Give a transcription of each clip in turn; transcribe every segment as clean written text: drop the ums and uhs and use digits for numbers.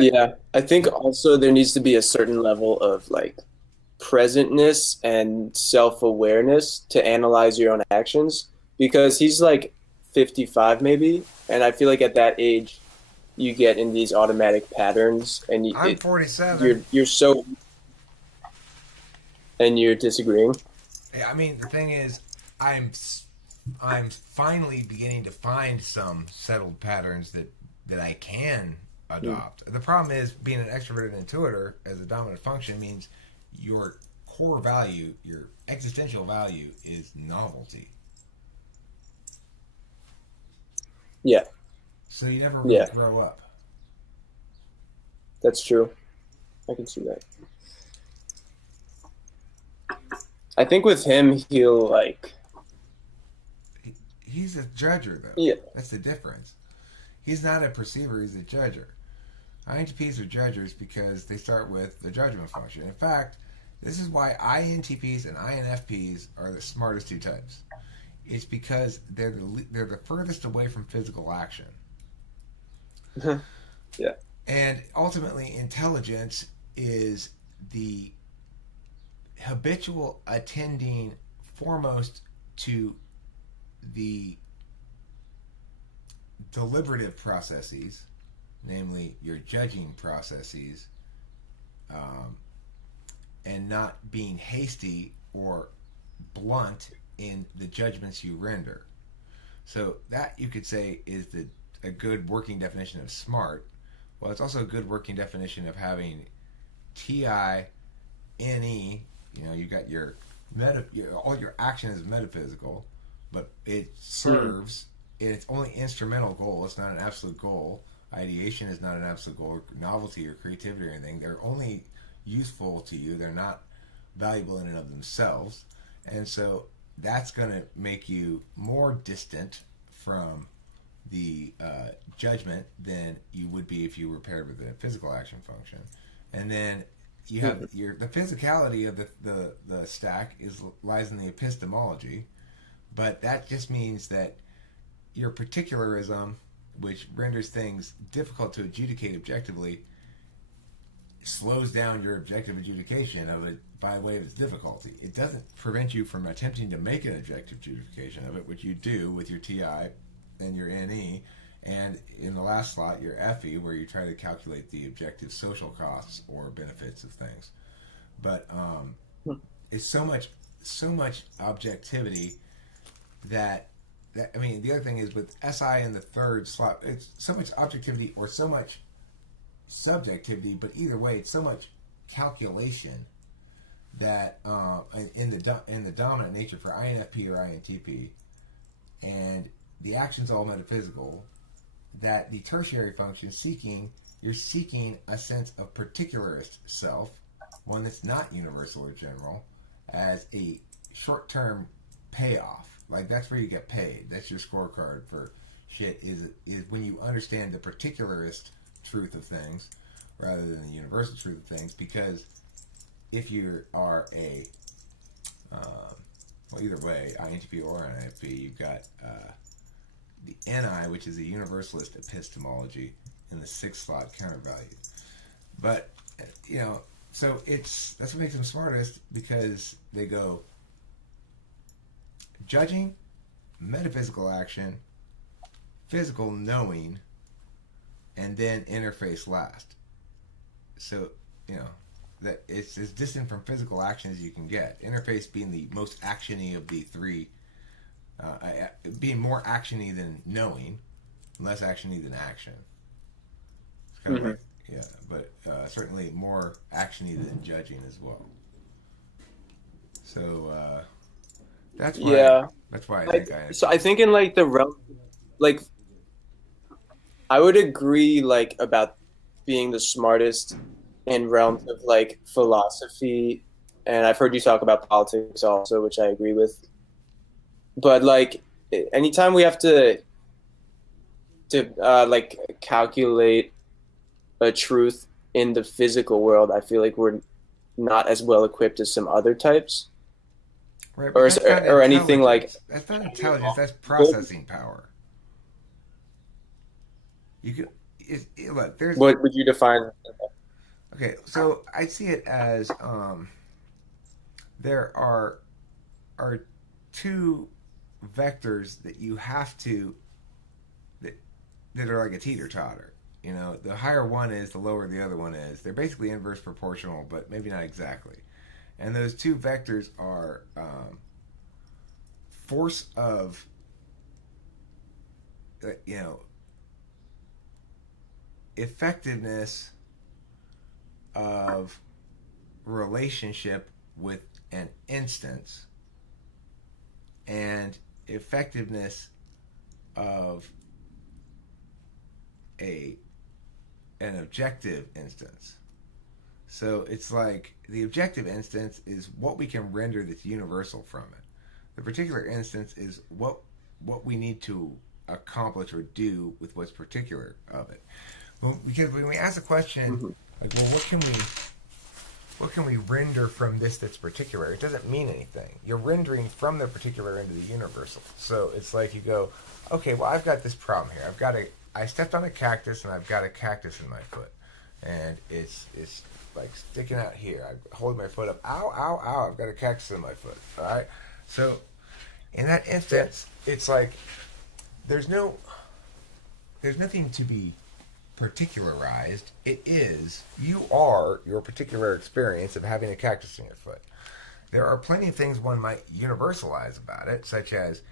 Yeah, I think also there needs to be a certain level of like presentness and self-awareness to analyze your own actions because he's like 55 maybe, and I feel like at that age you get in these automatic patterns and I'm 47. you're so and you're disagreeing. I mean, the thing is, I'm I'm finally beginning to find some settled patterns that I can Hmm. adopt. The problem is being an extroverted intuitor as a dominant function means your core value, your existential value, is novelty. Yeah, So you never really yeah, grow up. that's true. I can see that. I think with him he'll like He's a judger, though. yeah. That's the difference. He's not a perceiver, he's a judger. INTPs are judgers because they start with the judgment function. In fact, this is why INTPs and INFPs are the smartest two types. It's because they're the furthest away from physical action. Yeah. And ultimately, intelligence is the habitual attending foremost to the deliberative processes, namely your judging processes, um, and not being hasty or blunt in the judgments you render. So that you could say is a good working definition of smart. Well, it's also a good working definition of having TI, NE. You know, you got all your action is metaphysical, but it Mhm. serves its only instrumental goal. It's not an absolute goal. Ideation is not an absolute goal. Novelty or creativity or anything. They're only useful to you. They're not valuable in and of themselves. And so that's going to make you more distant from the judgment than you would be if you were paired with a physical action function. And then you have Mhm. the physicality of the stack lies in the epistemology, but that just means that your particularism, which renders things difficult to adjudicate objectively, slows down your objective adjudication of it by way of its difficulty. It doesn't prevent you from attempting to make an objective adjudication of it, which you do with your TI and your NE, and in the last slot, your FE, where you try to calculate the objective social costs or benefits of things. But it's so much objectivity that I mean, the other thing is with SI in the third slot, it's so much objectivity or so much subjectivity, but either way, it's so much calculation that in the dominant nature for INFP or INTP, and the action's all metaphysical. That the tertiary function you're seeking a sense of particularist self, one that's not universal or general, as a short-term payoff. Like that's where you get paid. That's your scorecard for shit. Is when you understand the particularist truth of things rather than the universal truth of things. Because if you are a well, either way, INTP or INFP, you've got the NI, which is a universalist epistemology, in the sixth slot counter value. But you know, so that's what makes them smartest because they go judging, metaphysical action, physical knowing, and then interface last. So you know that it's as distant from physical action as you can get. Interface being the most actiony of the three, being more actiony than knowing, less actiony than action. It's kind of Mhm. like yeah, but certainly more actiony than judging as well. So that's why Yeah. I I think so I INFPs are think in smart. like the realm like I would agree like about being the smartest in realms of like philosophy, and I've heard you talk about politics also, which I agree with. But like anytime we have to like calculate a truth in the physical world, I feel like we're not as well equipped as some other types, Right, but or that's not or anything like intelligence. That's not intelligence. That's processing power. You could look, there's What would you define? okay. So I see it as there are two vectors that you have to that, that are like a teeter totter. You know, the higher one is, the lower the other one is. They're basically inverse proportional, but maybe not exactly. And those two vectors are force of you know effectiveness of relationship with an instance and effectiveness of a an objective instance. So it's like the objective instance is what we can render that's universal from it. The particular instance is what we need to accomplish or do with what's particular of it. Well, because when we ask the question, Mhm. like, well, what can we render from this that's particular? It doesn't mean anything. You're rendering from the particular into the universal. So it's like you go, okay, well, I've got this problem here. I stepped on a cactus and I've got a cactus in my foot, and it's like sticking out here. I hold my foot up. Ow, ow, ow! I've got a cactus in my foot. All right. So in that instance, it's like there's no there's nothing to be particularized. It is, you are your particular experience of having a cactus in your foot. There are plenty of things one might universalize about it, such as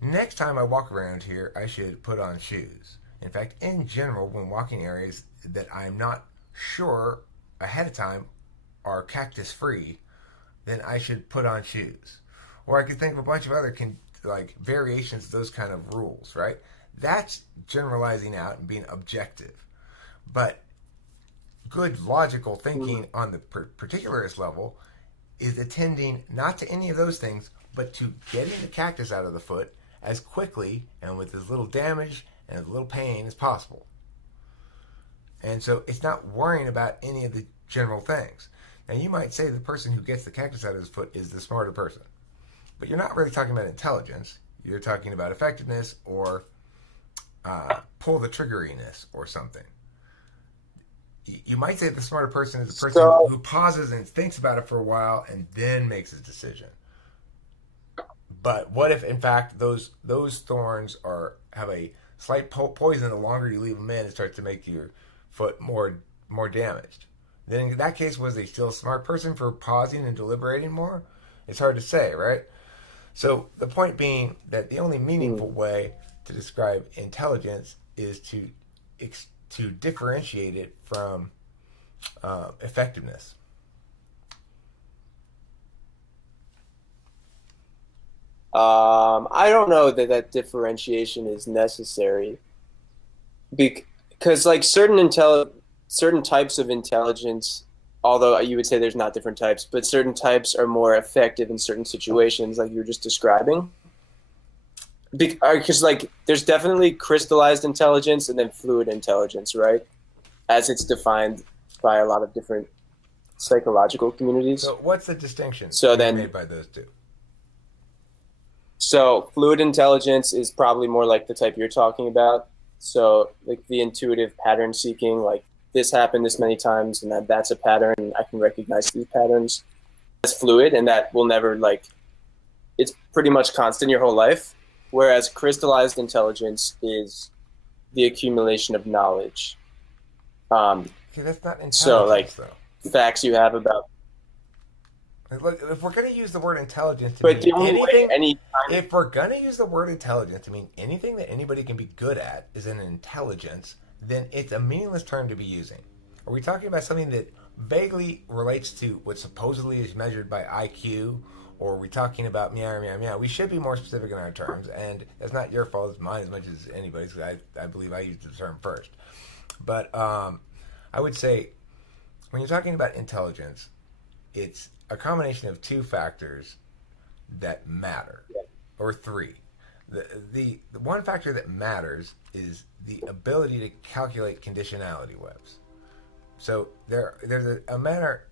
next time I walk around here, I should put on shoes. In fact, in general, when walking areas that I'm not sure ahead of time are cactus free, then I should put on shoes. Or I could think of a bunch of other like variations of those kind of rules, right? That's generalizing out and being objective. But good logical thinking on the particularist level is attending not to any of those things, but to getting the cactus out of the foot as quickly and with as little damage and as little pain as possible. And so it's not worrying about any of the general things. Now, you might say the person who gets the cactus out of his foot is the smarter person, but you're not really talking about intelligence. You're talking about effectiveness or pull the triggeriness or something. You might say the smarter person is the person So, who pauses and thinks about it for a while and then makes his decision. But what if, in fact, those thorns have a slight poison? The longer you leave them in, it starts to make your foot more damaged. Then in that case, was he still a smart person for pausing and deliberating more? It's hard to say, right? So the point being that the only meaningful way to describe intelligence is to differentiate it from effectiveness. I don't know that differentiation is necessary because like certain types of intelligence, although you would say there's not different types, but certain types are more effective in certain situations, like you were just describing. Because like there's definitely crystallized intelligence and then fluid intelligence, right? As it's defined by a lot of different psychological communities. So what's the distinction So being then, made by those two? so fluid intelligence is probably more like the type you're talking about. So like the intuitive pattern seeking, like this happened this many times, and that's a pattern. And I can recognize these patterns. That's fluid, and that will never like. It's pretty much constant your whole life. Whereas crystallized intelligence is the accumulation of knowledge. See, that's not So like intelligence, though. facts you have about, Look, if we're going to use the word intelligence to but mean the only way anything, any kind of, if we're going to use the word intelligence to mean anything that anybody can be good at is an intelligence, then it's a meaningless term to be using. Are we talking about something that vaguely relates to what supposedly is measured by IQ? Or are we talking about meow, meow, meow? We should be more specific in our terms, and it's not your fault, it's mine as much as anybody's, because I believe I used the term first. But I would say when you're talking about intelligence, it's a combination of two factors that matter, or three. The one factor that matters is the ability to calculate conditionality webs. So there's a manner,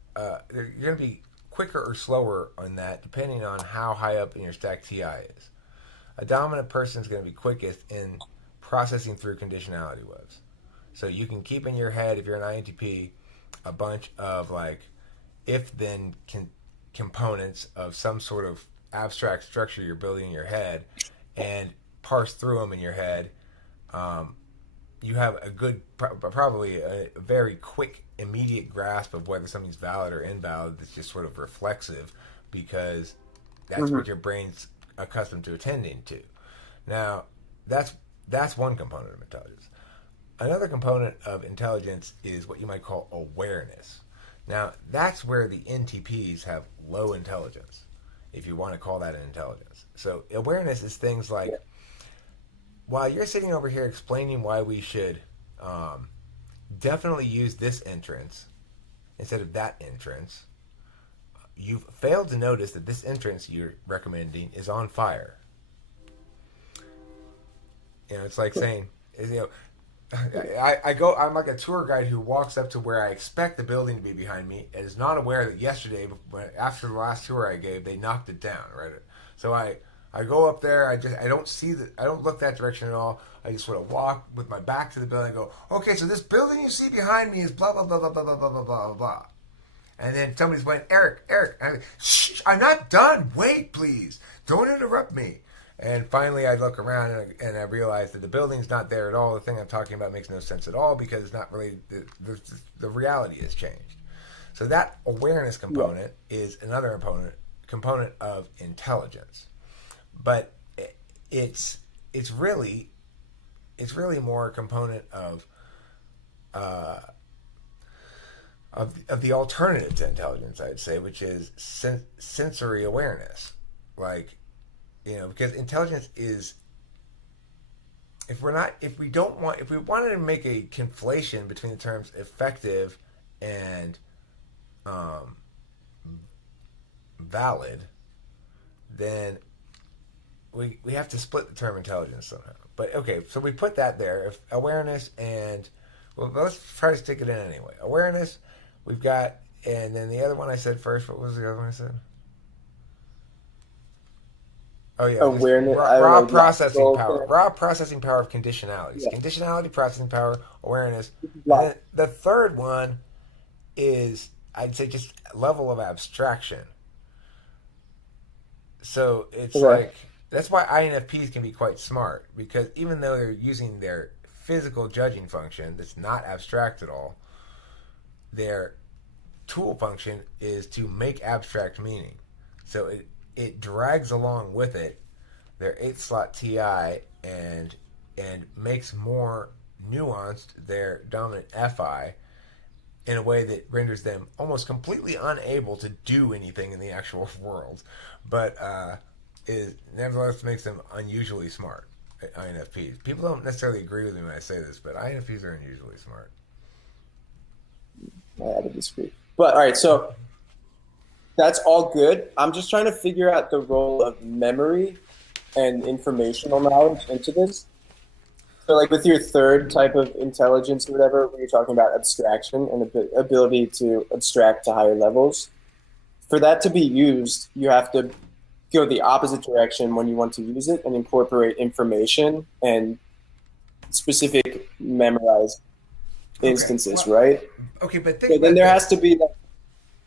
you're going to be quicker or slower on that depending on how high up in your stack TI is. A dominant person is going to be quickest in processing through conditionality webs. So you can keep in your head, if you're an INTP, a bunch of like if then components of some sort of abstract structure you're building in your head and parse through them in your head. Um, you have a good, probably a very quick, immediate grasp of whether something's valid or invalid. That's just sort of reflexive because that's Hmm. what your brain's accustomed to attending to. Now, that's that's one component of intelligence. Another component of intelligence is what you might call awareness. Now, that's where the NTPs have low intelligence, if you want to call that an intelligence. So, awareness is things Yeah. like while you're sitting over here explaining why we should um, definitely use this entrance instead of that entrance, you've failed to notice that this entrance you're recommending is on fire. You know, it's like saying, you know, I'm like a tour guide who walks up to where I expect the building to be behind me and is not aware that yesterday, after the last tour I gave, they knocked it down, right? So I go up there, I don't see I don't look that direction at all. I just sort of walk with my back to the building and go, okay, so this building you see behind me is blah, blah, blah, blah, blah, blah, blah, blah, blah, blah. And then somebody's going, Eric. And I'm like, shh, I'm not done. Wait, please. Don't interrupt me. And finally, I look around and I realize that the building's not there at all. The thing I'm talking about makes no sense at all because it's not really, the reality has changed. So that awareness Yeah. component is another component of intelligence. But it's it's really more a component uh, of the alternative to intelligence, I'd say, which is sensory awareness. Like, you know, because intelligence is if we wanted to make a conflation between the terms effective and um, valid, then we have to split the term intelligence somehow. But okay, so we put that there. If awareness and well, let's try to stick it in anyway. Awareness, we've got, and then the other one I said first. What was the other one I said? Oh yeah, just Awareness. I don't raw know. processing Logical. power. Raw processing power of conditionalities. Yeah. Conditionality, processing power, awareness, and Logic. then the third one is I'd say just level of abstraction. So it's Okay. like that's why INFPs can be quite smart because even though they're using their physical judging function that's not abstract at all, their tool function is to make abstract meaning. So it drags along with it their 8 slot TI and makes more nuanced their dominant FI in a way that renders them almost completely unable to do anything in the actual world, but is nevertheless makes them unusually smart. INFPs. People don't necessarily agree with me when I say this, but INFPs are unusually smart. I had to disagree. But all right, so that's all good. I'm just trying to figure out the role of memory and informational knowledge into this. So, like with your third type of intelligence or whatever, where you're talking about abstraction and ability to abstract to higher levels, for that to be used, you have to go the opposite direction when you want to use it and incorporate information and specific memorized Okay, instances, well, right? okay, but think So then about there has this. to be that.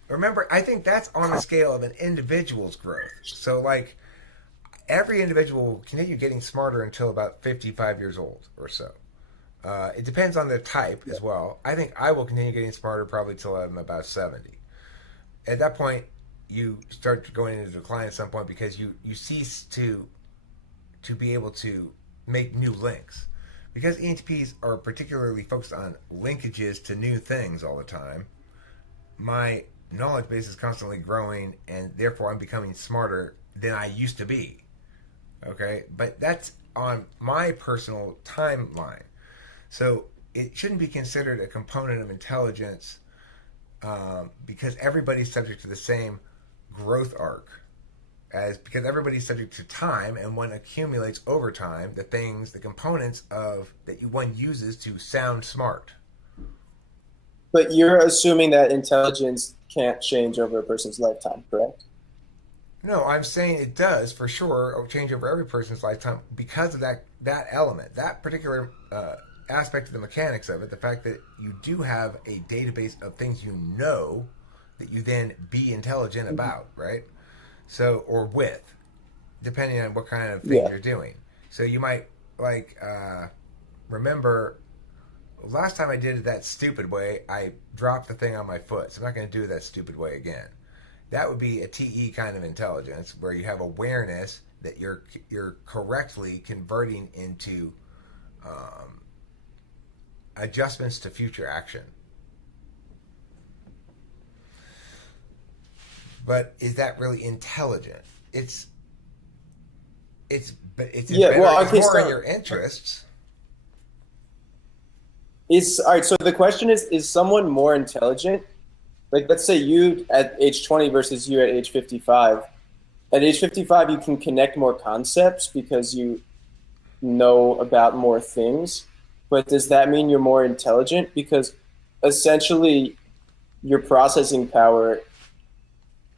Remember, I think that's on the scale of an individual's growth. So, like, every individual will continue getting smarter until about 55 years old or so. It depends on the type as well. I think I will continue getting smarter probably till I'm about 70. At that point, you start going into decline at some point because you cease to be able to make new links. Because ENTPs are particularly focused on linkages to new things all the time, my knowledge base is constantly growing, and therefore I'm becoming smarter than I used to be. Okay, but that's on my personal timeline. So it shouldn't be considered a component of intelligence because everybody's subject to the same growth arc as because everybody's subject to time and one accumulates over time the components of that one uses to sound smart. But you're assuming that intelligence can't change over a person's lifetime, correct? No, I'm saying it does for sure change over every person's lifetime because of that element, that particular aspect of the mechanics of it, the fact that you do have a database of things you know that you then be intelligent about, right? So, or with, depending on what kind of things Yeah. you're doing. So you might like remember last time I did it that stupid way, I dropped the thing on my foot. So I'm not going to do it that stupid way again. That would be a TE kind of intelligence where you have awareness that you're correctly converting into um, adjustments to future action. But is that really intelligent? It's it's Yeah. better. Well, It's okay. more in So your interests. is all right. So the question is someone more intelligent? Like, let's say you at age 20 versus you at age 55. At age 55, you can connect more concepts because you know about more things. But does that mean you're more intelligent? Because essentially, your processing power, It's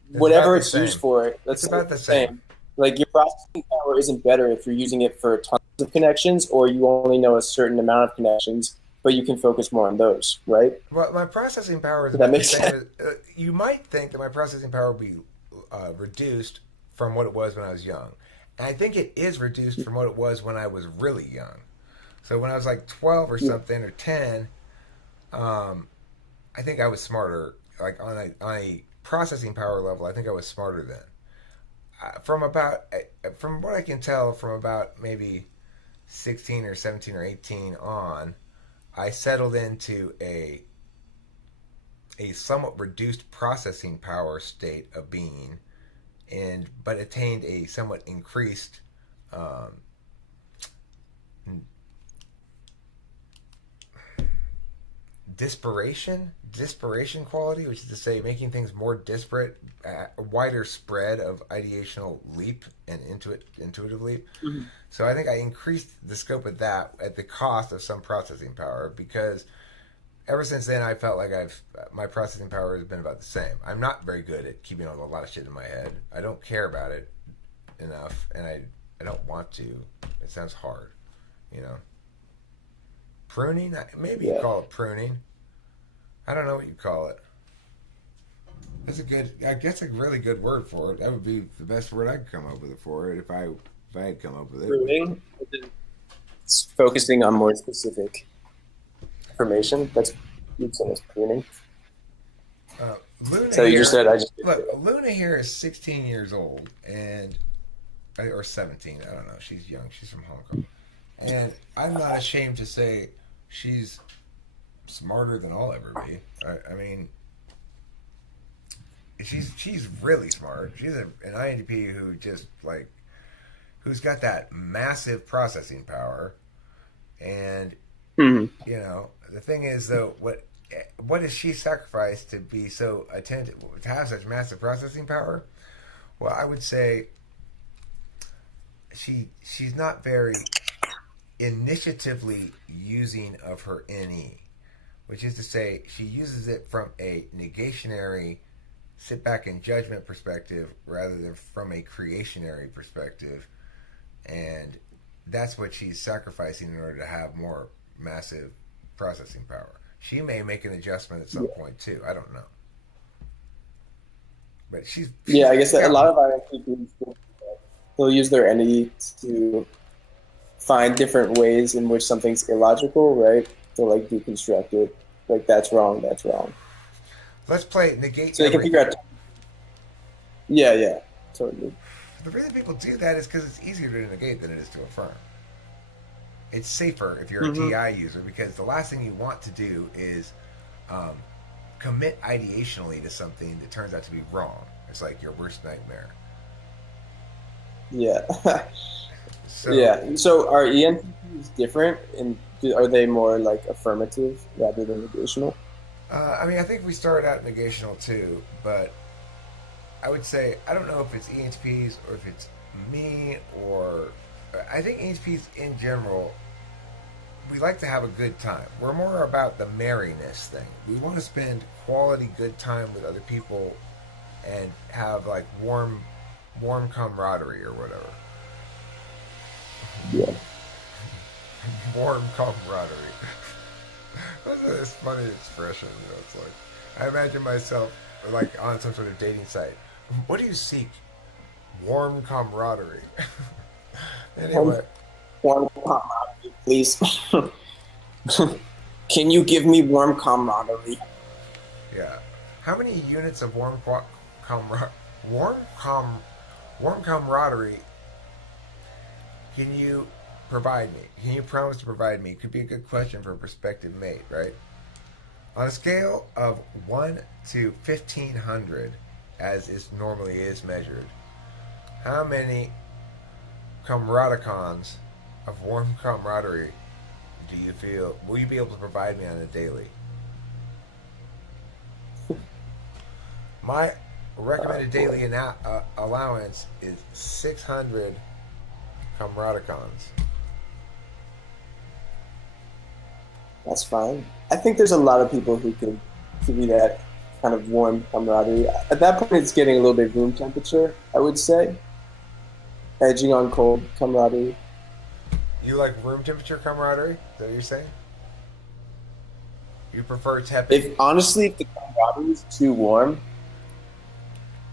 about whatever the it's used same. for, let's It's say about it's the the same. same. Like, your processing power isn't better if you're using it for tons of connections, or you only know a certain amount of connections, but you can focus more on those, right? Well, my processing power is Does that about the make same sense? as you might think that my processing power would be reduced from what it was when I was young. And I think it is reduced from what it was when I was really young. So when I was like 12 or something or 10, um, I think I was smarter. Like on a processing power level, I think I was smarter then. From what I can tell, from about maybe 16 or 17 or 18 on, I settled into a somewhat reduced processing power state of being, and but attained a somewhat increased um, disparation quality, which is to say making things more disparate, a wider spread of ideational leap and intuitive leap. Mhm. So I think I increased the scope of that at the cost of some processing power, because ever since then I felt like I've my processing power has been about the same. I'm not very good at keeping a lot of shit in my head. I don't care about it enough, and I don't want to. It sounds hard, you know. Pruning, maybe you Yeah. call it pruning. I don't know what you call it. That's a good, I guess, a really good word for it. That would be the best word I could come up with for it if I had come up with it. Pruning, it's focusing on more specific information. That's you'd say as pruning. Uh, Luna So you just here, said I just did look, it. Luna here is 16 years old, and or 17. I don't know. She's young. She's from Hong Kong, and I'm not ashamed to say she's smarter than I'll ever be. I mean, she's really smart. She's an INTP who just like who's got that massive processing power, and Mhm. the thing is though, what has she sacrificed to be so attentive to have such massive processing power? Well, I would say she's not very initiatively using of her NE, which is to say she uses it from a negationary sit back and judgment perspective rather than from a creationary perspective, and that's what she's sacrificing in order to have more massive processing power. She may make an adjustment at some Yeah. point too. I don't know, but Yeah, she's I guess she's that a got lot of INTPs will use their entity to find different ways in which something's illogical, right? To like deconstruct it. Like that's wrong, that's wrong. let's play negate So they can figure everything. out. Yeah, yeah, totally. The reason people do that is because it's easier to negate than it is to affirm. It's safer if you're a Hmm. TI user, because the last thing you want to do is um, commit ideationally to something that turns out to be wrong. It's like your worst nightmare. Yeah, So, yeah. So are ENTPs different, and are they more like affirmative rather than negational? I mean, I think we started out negational too, but I would say I don't know if it's ENTPs or if it's me, or I think ENTPs in general, we like to have a good time. We're more about the merriness thing. We want to spend quality good time with other people and have like warm camaraderie or whatever. Yeah. warm camaraderie. That's this funny expression. It's like I imagine myself like on some sort of dating site. What do you seek? Warm camaraderie. Warm, Anyway, warm camaraderie, please. Can you give me warm camaraderie? yeah. How many units of warm com warm camaraderie can you provide me? Can you promise to provide me? Could be a good question for a prospective mate, right? On a scale of 1 to 1,500, as is normally is measured, how many camaradicons of warm camaraderie do you feel will you be able to provide me on a daily? My recommended daily allowance is 600 camaradicons. That's fine. I think there's a lot of people who could give you that kind of warm camaraderie. At that point, it's getting a little bit room temperature, I would say, edging on cold camaraderie. You like room temperature camaraderie? Is that what you're saying? You prefer tepid? If the camaraderie is too warm,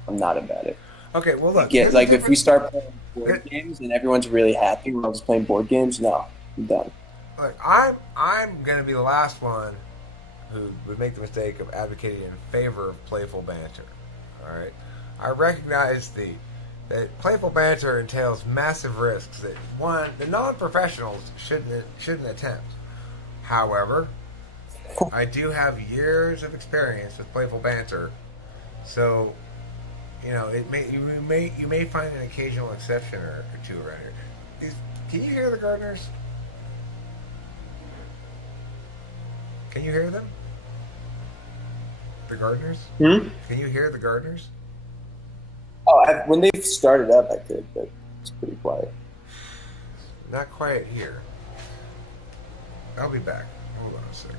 I'm not about it. Okay, well look. Get Here's the like if we difference. start playing board games and everyone's really happy when I was playing board games, no, I'm done. Look, I'm gonna be the last one who would make the mistake of advocating in favor of playful banter. All right, I recognize that playful banter entails massive risks that the non-professionals shouldn't attempt. However, I do have years of experience with playful banter, so you may find an occasional exception or two around here. Can you hear the gardeners? Can you hear them? The gardeners? Hmm? Can you hear the gardeners? When they started up, I could, but it's pretty quiet. Not quiet here. I'll be back. Hold on a second.